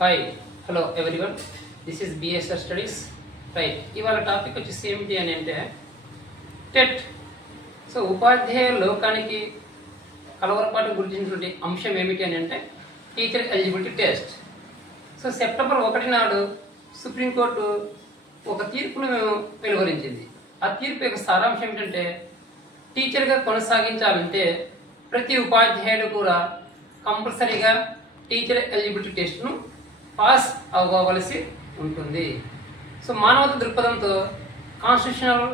Hi hello everyone, this is BSR studies. Right, ఇవాళ topic వచ్చేసి ఏమిటి అని అంటే టెట్. సో ఉపాధ్యాయ లోకానికి కలవరపాటు గురించినటువంటి అంశం ఏమిటి అని అంటే teacher eligibility test. So September 1 నాడు సుప్రీంకోర్టు ఒక తీర్పును వెలువరించింది. ఆ తీర్పు యొక్క సారాంశం ఏమిటంటే టీచర్గా కొనసాగించాలంటే ప్రతి ఉపాధ్యాయుడు కూడా కంపల్సరీగా టీచర్ ఎలిజిబిలిటీ టెస్ట్ను పాస్ అవ్వవలసి ఉంటుంది. సో మానవత దృక్పథంతో కాన్స్టిట్యూషనల్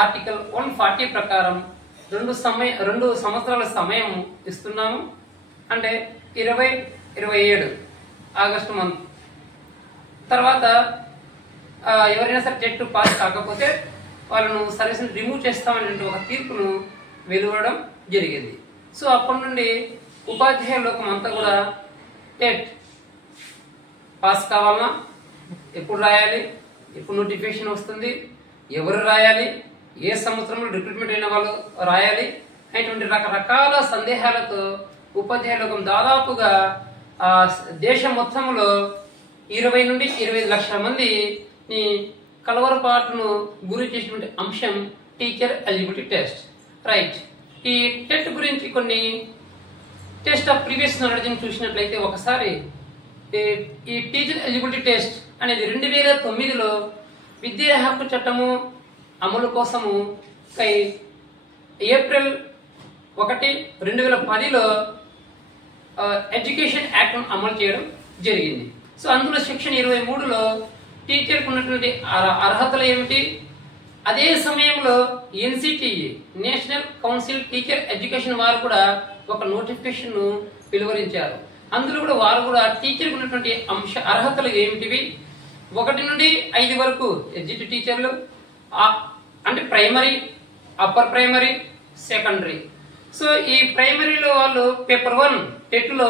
ఆర్టికల్ 140 ప్రకారం 2 సంవత్సరాల సమయం ఇస్తున్నాము. అంటే 2027 ఆగస్టు మంత్ తర్వాత ఎవరైనా సరే టెట్ పాస్ కాకపోతే వాళ్ళను సర్వీస్ రిమూవ్ చేస్తామనే ఒక తీర్పును వెలువడడం జరిగింది. సో అప్పటి నుండి ఉపాధ్యాయ లోకం అంతా కూడా టెట్ పాస్ కావాలన్నా ఎప్పుడు రాయాలి, ఎప్పుడు నోటిఫికేషన్ వస్తుంది, ఎవరు రాయాలి, ఏ సంవత్సరంలో రిక్రూట్మెంట్ అయిన వాళ్ళు రాయాలి అనేటువంటి రకరకాల సందేహాలతో ఉపాధ్యాయ లోకం దాదాపుగా దేశం మొత్తంలో 20 నుండి 25 లక్షల మందిని కలవరపాటును గురి చేసినటువంటి అంశం టీచర్ ఎలిజిబిలిటీ టెస్ట్. రైట్, ఈ టెట్ గురించి కొన్ని టెస్ట్ ఆఫ్ ప్రీవియస్ నాలెడ్జ్ చూసినట్లయితే ఒకసారి ఈ టీచర్ ఎలిజిబిలిటీ టెస్ట్ అనేది 2009లో విద్యా హక్కు చట్టము అమలు కోసము ఏప్రిల్ 1, 2010లో ఎడ్యుకేషన్ యాక్ట్ అమలు చేయడం జరిగింది. సో అందులో సెక్షన్ 23లో టీచర్కు ఉన్నటువంటి అర్హతలు ఏమిటి, అదే సమయంలో NCTE national council teacher education వారు కూడా ఒక నోటిఫికేషన్ వెలువరించారు. అందులో కూడా వారు కూడా టీచర్కి ఉన్నటువంటి అర్హతలు ఏమిటివి, 1 నుండి 5 వరకు ఎడ్జిట్ టీచర్లు, అంటే primary, upper primary, secondary. So ఈ ప్రైమరీలో వాళ్ళు పేపర్ 1 టెట్లో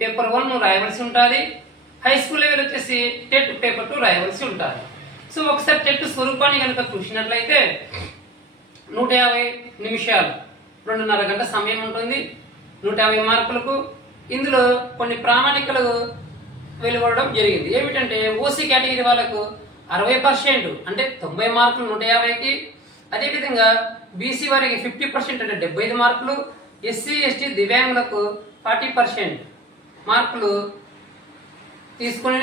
పేపర్ 1 రాయవలసి ఉంటుంది. హై స్కూల్ లెవెల్ వచ్చేసి టెట్ పేపర్ 2 రాయవలసి ఉంటుంది. సో ఒకసారి టెట్ స్వరూపాన్ని కనుక చూసినట్లయితే 150 నిమిషాలు 2.5 గంట సమయం ఉంటుంది, 150 మార్కులకు. ఇందులో కొన్ని ప్రామాణికలు వెలువడడం జరిగింది. ఏమిటంటే ఓసీ కేటగిరీ వాళ్ళకు 60%, అంటే 90 మార్కులు 150కి. అదేవిధంగా బీసీ వారికి 50%, అంటే 75 మార్కులు. ఎస్సీ ఎస్టీ దివ్యాంగులకు 40% మార్కులు తీసుకుని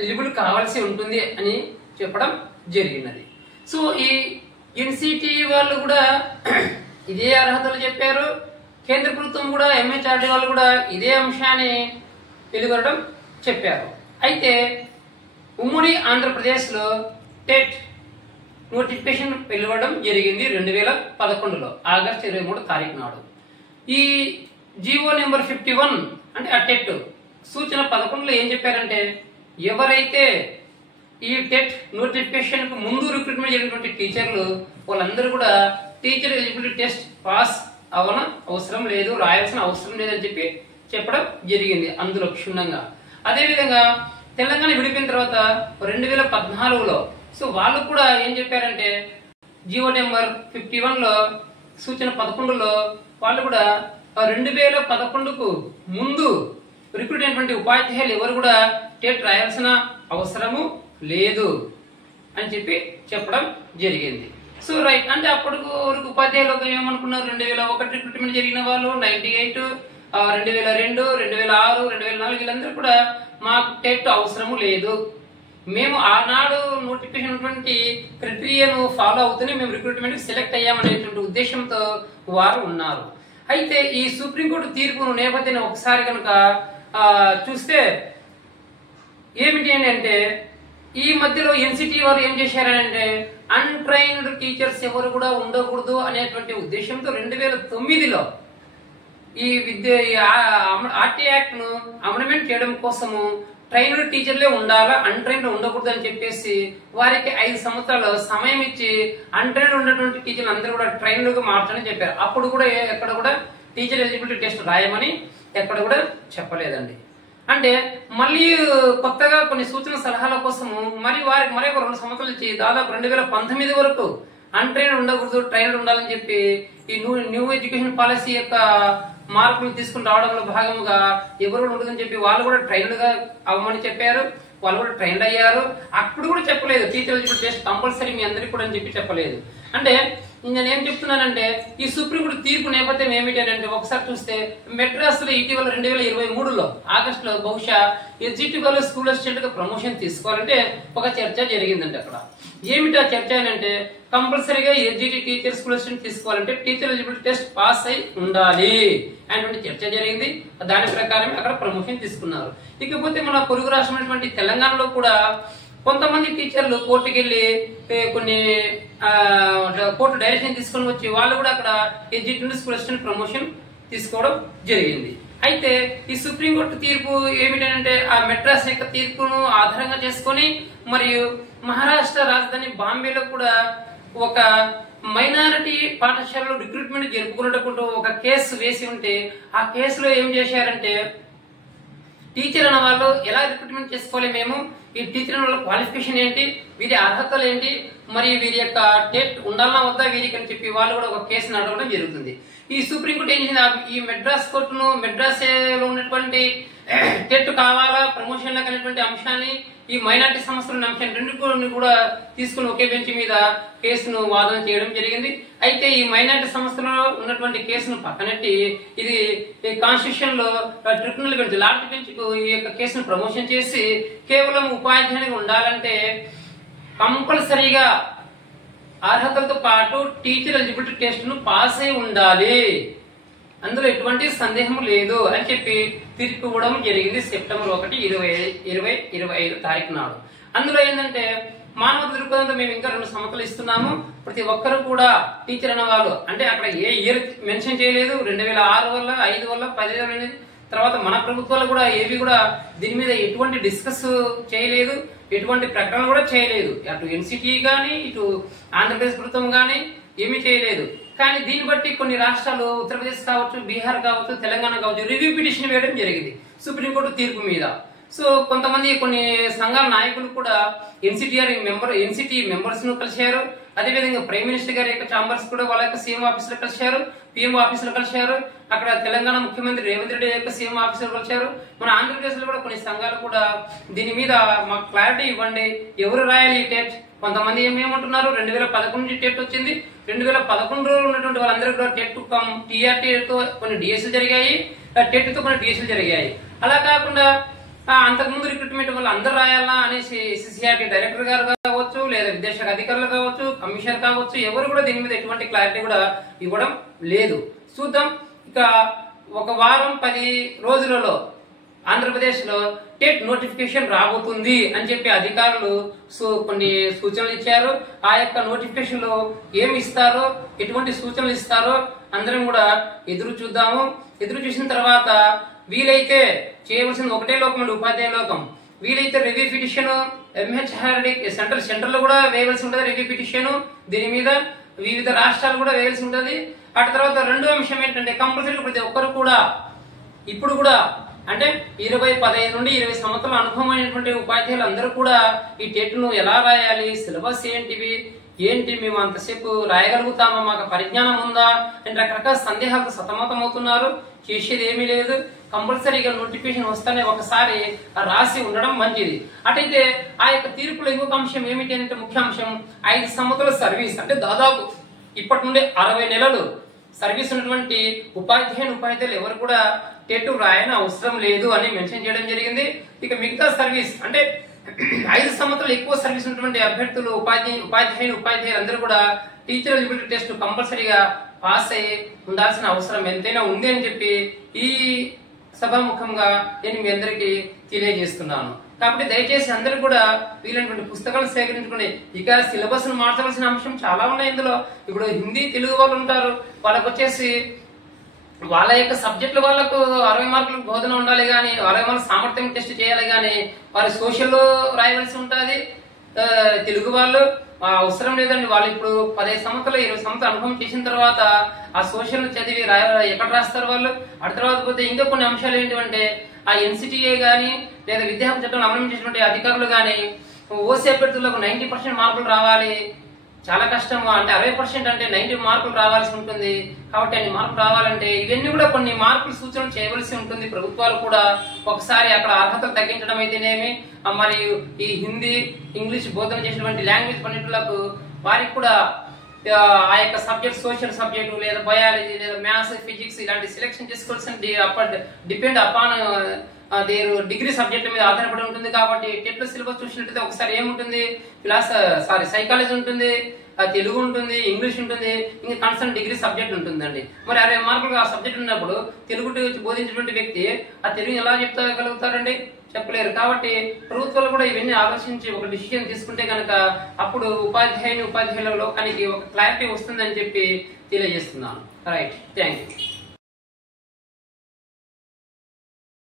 ఎలిజిబుల్ కావాల్సి ఉంటుంది అని చెప్పడం జరిగినది. సో ఈ ఎన్సిటి వాళ్ళు కూడా ఇదే అర్హతలు చెప్పారు. కేంద్ర ప్రభుత్వం కూడా ఎంహెచ్ఆర్డి వాళ్ళు కూడా ఇదే అంశాన్ని వెలువడడం చెప్పారు. అయితే ఉమ్మడి ఆంధ్రప్రదేశ్లో టెట్ నోటిఫికేషన్ వెలువడడం జరిగింది 2011లో ఆగస్టు 23 తారీఖు నాడు. ఈ జీవో నెంబర్ 51, అంటే ఆ టెట్ సూచన 11లో ఏం చెప్పారంటే ఎవరైతే ఈ టెట్ నోటిఫికేషన్ కు ముందు రిక్రూట్మెంట్ జరిగినటువంటి టీచర్లు వాళ్ళందరూ కూడా టీచర్ ఎలిజిబిలిటీ టెస్ట్ పాస్ అవసరం లేదు, రాయాల్సిన అవసరం లేదని చెప్పి చెప్పడం జరిగింది అందులో క్షుణ్ణంగా. అదేవిధంగా తెలంగాణ విడిపోయిన తర్వాత 2014లో సో వాళ్ళు కూడా ఏం చెప్పారంటే జియో నెంబర్ 51లో సూచన 11లో వాళ్ళు కూడా 2011కు ముందు రిక్రూట్ అయినటువంటి ఉపాధ్యాయులు ఎవరు కూడా టెట్ రాయాల్సిన అవసరము లేదు అని చెప్పి చెప్పడం జరిగింది. సో రైట్, అంటే అప్పటి వరకు ఉపాధ్యాయులు ఏమనుకున్నారు, 2001 రిక్రూట్మెంట్ జరిగిన వాళ్ళు 98, 2002, 2006, 2004 వీళ్ళందరూ కూడా మాకు టెట్ అవసరము లేదు, మేము ఆనాడు నోటిఫికేషన్ ఉన్నటువంటి క్రైటీరియాను ఫాలో అవుతూనే మేము రిక్రూట్మెంట్ సెలెక్ట్ అయ్యామనేటువంటి ఉద్దేశంతో వారు ఉన్నారు. అయితే ఈ సుప్రీంకోర్టు తీర్పును నేపథ్యాన్ని ఒకసారి కనుక చూస్తే ఏమిటి అంటే ఈ మధ్యలో ఎన్సిటి వారు ఏం చేశారంటే అన్ట్రైన్డ్ టీచర్స్ ఎవరు కూడా ఉండకూడదు అనేటువంటి ఉద్దేశంతో 2009లో ఈ ఆర్టీ యాక్ట్ ను అమెండ్మెంట్ చేయడం కోసము ట్రైన్డ్ టీచర్లే ఉండాలా, అన్ట్రైన్డ్ ఉండకూడదు అని చెప్పేసి వారికి 5 సంవత్సరాలు సమయం ఇచ్చి అన్ట్రైన్డ్ ఉన్నటువంటి టీచర్లు అందరూ కూడా ట్రైన్డ్ గా మార్చని చెప్పారు. అప్పుడు కూడా ఎక్కడ కూడా టీచర్ ఎలిజిబిలిటీ టెస్ట్ రాయమని ఎక్కడ కూడా చెప్పలేదండి. అంటే మళ్ళీ కొత్తగా కొన్ని సూచన సలహాల కోసము వారికి మరొక 2 సంవత్సరాలు ఇచ్చి దాదాపు 2019 వరకు అన్ట్రైన్డ్ ఉండకూడదు, ట్రైన్డ్ ఉండాలని చెప్పి ఈ న్యూ ఎడ్యుకేషన్ పాలసీ యొక్క మార్పులు తీసుకుని రావడంలో భాగంగా ఎవరు ఉండదని చెప్పి వాళ్ళు కూడా ట్రైన్డ్ గా అవ్వమని చెప్పారు. వాళ్ళు కూడా ట్రైన్డ్ అయ్యారు. అప్పుడు కూడా చెప్పలేదు టీచర్ ఎలిజిబిలిటీ టెస్ట్ కంపల్సరీ మీ అందరికి కూడా అని చెప్పి చెప్పలేదు. అంటే నేను ఏం చెప్తున్నానంటే ఈ సుప్రీంకోర్టు తీర్పు నేపథ్యం ఏమిటి అంటే ఒకసారి చూస్తే మెడ్రాస్ లో ఇటీవల 2023లో ఆగస్టులో బహుశా ఎగ్జిక్యూటివ్ లో స్కూల్ అసిస్టెంట్ గా ప్రమోషన్ తీసుకోవాలంటే ఒక చర్చ జరిగిందండి. అక్కడ ఏమిటి ఆ చర్చ అంటే కంపల్సరీగా ఎగ్జిక్యూటివ్ టీచర్ స్కూల్ అసిస్టెంట్ తీసుకోవాలంటే టీచర్ ఎలిజిబిలిటీ టెస్ట్ పాస్ అయి ఉండాలి అనేటువంటి చర్చ జరిగింది. దాని ప్రకారం అక్కడ ప్రమోషన్ తీసుకున్నారు. ఇకపోతే మన పొరుగు రాష్ట్రం తెలంగాణలో కూడా కొంతమంది టీచర్లు కోర్టుకి వెళ్ళి కొన్ని కోర్టు డైరెక్షన్ తీసుకొని వచ్చి వాళ్ళు కూడా అక్కడ ఎగ్జిక్యూటివ్ స్కూల్ అసిస్టెంట్ ప్రమోషన్ తీసుకోవడం జరిగింది. అయితే ఈ సుప్రీంకోర్టు తీర్పు ఏమిటంటే ఆ మెడ్రాస్ యొక్క తీర్పును ఆధారంగా చేసుకొని మరియు మహారాష్ట్ర రాజధాని బాంబేలో కూడా ఒక మైనారిటీ పాఠశాలలో రిక్రూట్మెంట్ జరుపుకున్నట్టు ఒక కేసు వేసి ఉంటే ఆ కేసులో ఏం చేశారంటే టీచర్ అన్న వాళ్ళు ఎలా రిక్రూట్మెంట్ చేసుకోవాలి, మేము ఈ టీచర్ అన్న వాళ్ళ క్వాలిఫికేషన్ ఏంటి, వీరి అర్హతలు ఏంటి, మరి వీరి యొక్క టెట్ ఉండాలన్నా వద్దా వీరికి అని చెప్పి వాళ్ళు కూడా ఒక కేసును అడగడం జరుగుతుంది. ఈ సుప్రీంకోర్టు ఏం చేసింది, ఈ మెడ్రాస్ కోర్టును మెడ్రాస్ లో ఉన్నటువంటి టెట్ కావాలా ప్రమోషన్ అనేటువంటి అంశాన్ని ఈ మైనార్టీ సంస్థల అంశాన్ని రెండు కూడా తీసుకుని ఒకే బెంచ్ మీద కేసును వాదన చేయడం జరిగింది. అయితే ఈ మైనార్టీ సంస్థలో ఉన్నటువంటి కేసును పక్కనెట్టి ఇది కాన్స్టిట్యూషన్ లో ట్రిబ్యునల్ బెంచ్ లార్జ్ బెంచ్ కు ఈ యొక్క కేసును ప్రమోషన్ చేసి కేవలం ఉపాధ్యాయునిగా ఉండాలంటే కంపల్సరీగా అర్హతలతో పాటు టీచర్ ఎలిజిబిలిటీ టెస్ట్ ను పాస్ అయి ఉండాలి, అందులో ఎటువంటి సందేహం లేదు అని చెప్పి తీర్పు ఇవ్వడం జరిగింది సెప్టెంబర్ 1, 2025 తారీఖు నాడు. అందులో ఏంటంటే మానవ దృక్పథంతో మేము ఇంకా 2 సంవత్సరాలు ఇస్తున్నాము, ప్రతి ఒక్కరు కూడా టీచర్ అనే వాళ్ళు అంటే అక్కడ ఏ ఇయర్ మెన్షన్ చేయలేదు, 2006 వల్ల 5 వల్ల 10 అనేది తర్వాత మన ప్రభుత్వాలు కూడా ఏవి కూడా దీని మీద ఎటువంటి డిస్కస్ చేయలేదు, ఎటువంటి ప్రకటన కూడా చేయలేదు. అటు ఎన్సిటి గానీ ఇటు ఆంధ్రప్రదేశ్ ప్రభుత్వం గానీ ఏమీ చేయలేదు. కానీ దీన్ని బట్టి కొన్ని రాష్ట్రాలు ఉత్తరప్రదేశ్ కావచ్చు, బీహార్ కావచ్చు, తెలంగాణ కావచ్చు రివ్యూ పిటిషన్ వేయడం జరిగింది సుప్రీంకోర్టు తీర్పు మీద. సో కొంతమంది కొన్ని సంఘాల నాయకులు కూడా ఎన్సిటి మెంబర్స్ ను కలిశారు. అదేవిధంగా ప్రైమ్ మినిస్టర్ గారి యొక్క ఛాంబర్స్ కూడా వాళ్ళ యొక్క సీఎం ఆఫీసులో కలిశారు, పిఎం ఆఫీసులో కలిశారు. అక్కడ తెలంగాణ ముఖ్యమంత్రి రేవంత్ రెడ్డి యొక్క సీఎం ఆఫీసులో కలిశారు. మన ఆంధ్రప్రదేశ్ లో కూడా కొన్ని సంఘాలు కూడా దీని మీద మాకు క్లారిటీ ఇవ్వండి, ఎవరు రాయాలి ఈ టెట్. కొంతమంది ఏమంటున్నారు 2011 టెట్ వచ్చింది, 2011లో ఉన్నటువంటి వాళ్ళందరూ కూడా టెట్ టీఆర్టీ తో కొన్ని డిఎస్లు జరిగాయి, టెట్ తో కొన్ని డిఎస్లు జరిగాయి. అలా కాకుండా అంతకుముందు రిక్రూట్మెంట్ వల్ల అందరూ రాయాలా అనేసి సిసిఆర్టీ డైరెక్టర్ గారు కావచ్చు, లేదా విద్యాశాఖ అధికారులు కావచ్చు, కమిషనర్ కావచ్చు, ఎవరు కూడా దీని మీద ఎటువంటి క్లారిటీ కూడా ఇవ్వడం లేదు. చూద్దాం, ఇక 1 వారం 10 రోజులలో ఆంధ్రప్రదేశ్ లో టెట్ నోటిఫికేషన్ రాబోతుంది అని చెప్పి అధికారులు కొన్ని సూచనలు ఇచ్చారు. ఆ యొక్క నోటిఫికేషన్ లో ఏమి ఇస్తారో, ఎటువంటి సూచనలు ఇస్తారో అందరం కూడా ఎదురు చూద్దాము. ఎదురు చూసిన తర్వాత వీలైతే చేయవలసిన ఒకటే లోకం అండి, ఉపాధ్యాయ లోకం. వీలైతే రివ్యూ పిటిషన్ ఎంహెచ్ఆర్డి సెంటర్ లో కూడా వేయవలసి ఉంటుంది. రివ్యూ పిటిషన్ దీని మీద వివిధ రాష్ట్రాలు కూడా వేయాల్సి ఉంటుంది. అటు తర్వాత రెండో అంశం ఏంటంటే కంపల్సరీ ప్రతి ఒక్కరు కూడా ఇప్పుడు కూడా అంటే 15 నుండి 20 సంవత్సరాల అనుభవం అయినటువంటి ఉపాధ్యాయులు అందరూ కూడా ఈ టెట్ ను ఎలా రాయాలి, సిలబస్ ఏంటి, మేము అంతసేపు రాయగలుగుతామా, మాకు పరిజ్ఞానం ఉందా అని రకరకాల సందేహాలకు సతమతం అవుతున్నారు. చేసేది ఏమీ లేదు. కంపల్సరీగా నోటిఫికేషన్ వస్తేనే ఒకసారి రాసి ఉండడం మంచిది. అటైతే ఆ యొక్క తీర్పులో ఇంకొక అంశం ఏమిటి అంటే ముఖ్యాంశం 5 సంవత్సరాల సర్వీస్ అంటే దాదాపు ఇప్పటి నుండి 60 నెలలు సర్వీస్ ఉన్నటువంటి ఉపాధ్యాయులు ఎవరు కూడా టెట్ రాయని అవసరం లేదు అని మెన్షన్ చేయడం జరిగింది. ఇక మిగతా సర్వీస్ అంటే 5 సంవత్సరాలు ఎక్కువ సర్వీస్ ఉన్నటువంటి అభ్యర్థులు ఉపాధ్యాయులు అందరూ కూడా టీచర్ ఎలిజిబిలిటీ టెస్ట్ కంపల్సరీగా పాస్ అయ్యి ఉండాల్సిన అవసరం ఎంతైనా ఉంది అని చెప్పి ఈ సభాముఖంగా నేను మీ అందరికీ తెలియజేస్తున్నాను. కాబట్టి దయచేసి అందరూ కూడా వీలైనటువంటి పుస్తకాలు సేకరించుకుని ఇక సిలబస్ ను మార్చవలసిన అంశం చాలా ఉన్నాయి. ఇందులో ఇప్పుడు హిందీ తెలుగు వాళ్ళు ఉంటారు, వాళ్ళకి వచ్చేసి వాళ్ళ యొక్క సబ్జెక్టులు వాళ్ళకు 60 మార్కులకు బోధన ఉండాలి కానీ 60 మార్కులు సామర్థ్యం టెస్ట్ చేయాలి కానీ వారి సోషల్లో రాయవలసి ఉంటుంది. తెలుగు వాళ్ళు అవసరం లేదండి. వాళ్ళు ఇప్పుడు 15 సంవత్సరాలు 20 సంవత్సరాలు అనుభవం చేసిన తర్వాత ఆ సోషల్ చదివి ఎక్కడ రాస్తారు వాళ్ళు. ఆ తర్వాత పోతే ఇంకా కొన్ని అంశాలు ఏంటంటే ఆ ఎన్సిటిఏ గానీ లేదా విద్యాహక్కు చట్టం అవలంబించినటువంటి అధికారులు గానీ ఓసీ అభ్యర్థులకు 90% మార్కులు రావాలి, చాలా కష్టం. అంటే 60% అంటే 90 మార్కులు రావాల్సి ఉంటుంది. కాబట్టి అన్ని మార్కులు రావాలంటే ఇవన్నీ కూడా కొన్ని మార్కులు సూచనలు చేయవలసి ఉంటుంది. ప్రభుత్వాలు కూడా ఒకసారి అక్కడ అర్హతలు తగ్గించడం అయితేనేమి, మరియు ఈ హిందీ ఇంగ్లీష్ బోధన చేసినటువంటి లాంగ్వేజ్ పండితులకు వారికి కూడా ఆ యొక్క సబ్జెక్ట్ సోషల్ సబ్జెక్టు లేదా బయాలజీ లేదా మ్యాథ్స్ ఫిజిక్స్ ఇలాంటి సెలెక్షన్ చేసుకోవాల్సిన depend upon there degree subject మీద ఆధారపడి ఉంటుంది. కాబట్టి టెట్ సిలబస్ చూసినట్లయితే ఒకసారి ఏముంటుంది, సైకాలజీ ఉంటుంది, తెలుగు ఉంటుంది, ఇంగ్లీష్ ఉంటుంది, ఇంకా కన్సర్న్ డిగ్రీ సబ్జెక్ట్ ఉంటుందండి. మరి 60 మార్కులు ఆ సబ్జెక్ట్ ఉన్నప్పుడు తెలుగు బోధించినటువంటి వ్యక్తి ఆ తెలుగు ఎలా చెప్తాగలుగుతారండి? చెప్పలేరు. కాబట్టి ప్రభుత్వాలు కూడా ఇవన్నీ ఆలోచించి ఒక డిసిషన్ తీసుకుంటే కనుక అప్పుడు ఉపాధ్యాయుల లోకానికి ఒక క్లారిటీ వస్తుందని చెప్పి తెలియజేస్తున్నాను. Right, thank you.